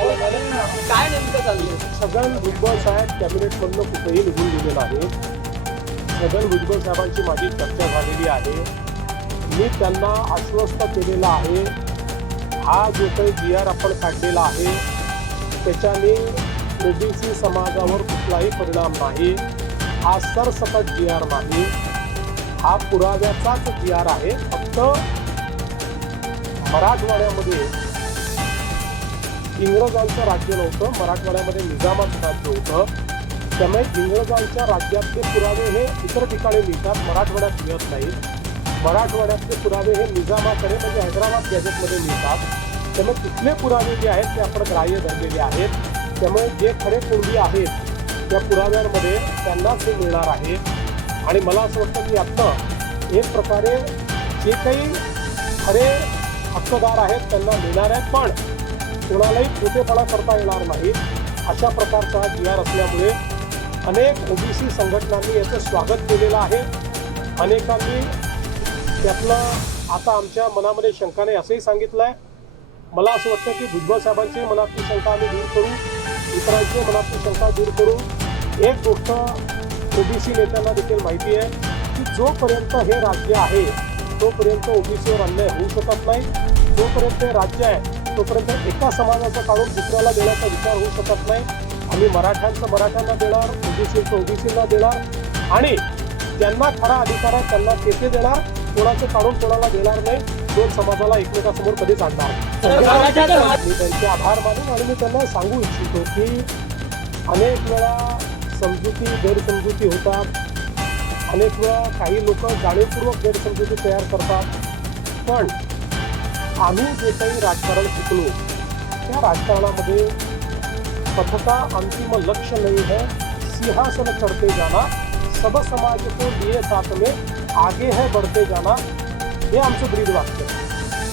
काय नेमकं चाललंय? छगन भुजबळ साहेब कॅबिनेटमधनं कुठेही निघून गेलेला आहे. छगन भुजबळ साहेबांची माझी चर्चा झालेली आहे. मी त्यांना आश्वस्त केलेलं आहे, हा जो काही GR आपण काढलेला आहे त्याच्याने ओबीसी समाजावर कुठलाही परिणाम नाही. हा सरसकट GR नाही, हा पुराव्याचाच GR आहे. फक्त मराठवाड्यामध्ये इंग्रजांचं राज्य नव्हतं, मराठवाड्यामध्ये निजामाचं राज्य होतं. त्यामुळे इंग्रजांच्या राज्यातले पुरावे हे इतर ठिकाणी मिळतात, मराठवाड्यात मिळत नाही. मराठवाड्यातले पुरावे हे निजामाकडे म्हणजे हैदराबाद गॅजेटमध्ये मिळतात. त्यामुळे तिथले पुरावे जे आहेत ते आपण ग्राह्य धरलेले आहेत. त्यामुळे जे खरे कुणबी आहेत त्या पुराव्यांमध्ये त्यांनाच हे मिळणार आहे. आणि मला असं वाटतं की आता एक प्रकारे जे काही खरे हक्कदार आहेत त्यांना मिळणार आहेत, पण कोणालाही खोटेपणा करता येणार नाही अशा प्रकारचा GR असल्यामुळे अनेक ओबीसी संघटनांनी याचं स्वागत केलेलं आहे. अनेकांनी त्यातलं आता आमच्या मनामध्ये शंकाने असंही सांगितलं आहे. मला असं वाटतं की भुजबळ साहेबांची मनातली शंका आम्ही दूर करू, इतरांची मनातली शंका दूर करू. एक गोष्ट ओबीसी नेत्यांना देखील माहिती आहे की जोपर्यंत हे राज्य आहे तोपर्यंत ओबीसीवर अन्याय होऊ शकत नाही. जोपर्यंत हे राज्य आहे तोपर्यंत एका समाजाचं काढून दुसऱ्याला देण्याचा विचार होऊ शकत नाही. आम्ही मराठ्यांचं मराठ्यांना देणार, ओबीसीचं ओबीसीला देणार आणि ज्यांना खरा अधिकार आहे त्यांना ते देणार. कोणाचं काढून कोणाला देणार नाही. दोन समाजाला एकमेकासमोर कधीच आणणार नाही. मी त्यांचे आभार मानून आणि मी त्यांना सांगू इच्छितो की अनेक वेळा समजुती गैरसमजुती होतात. अनेक वेळा काही लोक जाणीवपूर्वक गैरसमजुती तयार करतात. पण आम्ही जे काही राजकारण शिकलो त्या राजकारणामध्ये पथका अंतिम लक्ष्य नहीं है, सिंहासन चढ़ते जाना, सब समाज को लिए साथ में आगे है बढ़ते जाना, हे आमचं ब्रीद वाक्य.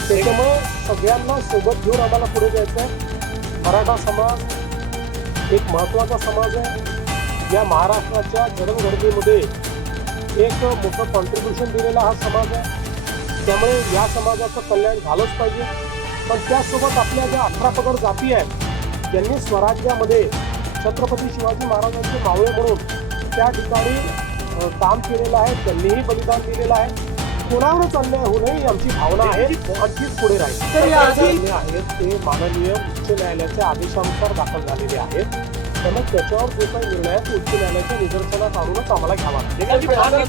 त्याच्यामुळे सगळ्यांना सोबत घेऊन आम्हाला पुढे जायचं आहे. मराठा समाज एक महत्त्वाचा समाज आहे. या महाराष्ट्राच्या जडणघडणीमध्ये एक मोठं कॉन्ट्रीब्युशन दिलेला हा समाज आहे. त्यामुळे या समाजाचं कल्याण झालंच पाहिजे. पण त्यासोबत आपल्या ज्या 18 पगड जाती आहेत ज्यांनी स्वराज्यामध्ये छत्रपती शिवाजी महाराजांचे मावळे म्हणून त्या ठिकाणी काम केलेलं आहे, त्यांनीही बलिदान दिलेलं आहे. कोणावरच अन्याय होऊ नये ही आमची भावना आहे. आणखीच पुढे राहील आहेत ते माननीय उच्च न्यायालयाच्या आदेशानुसार दाखल झालेले आहेत. त्यामुळे त्याच्यावर जो काही निर्णय आहे तो उच्च न्यायालयाच्या निदर्शनात आणूनच आम्हाला घ्यावा लागेल.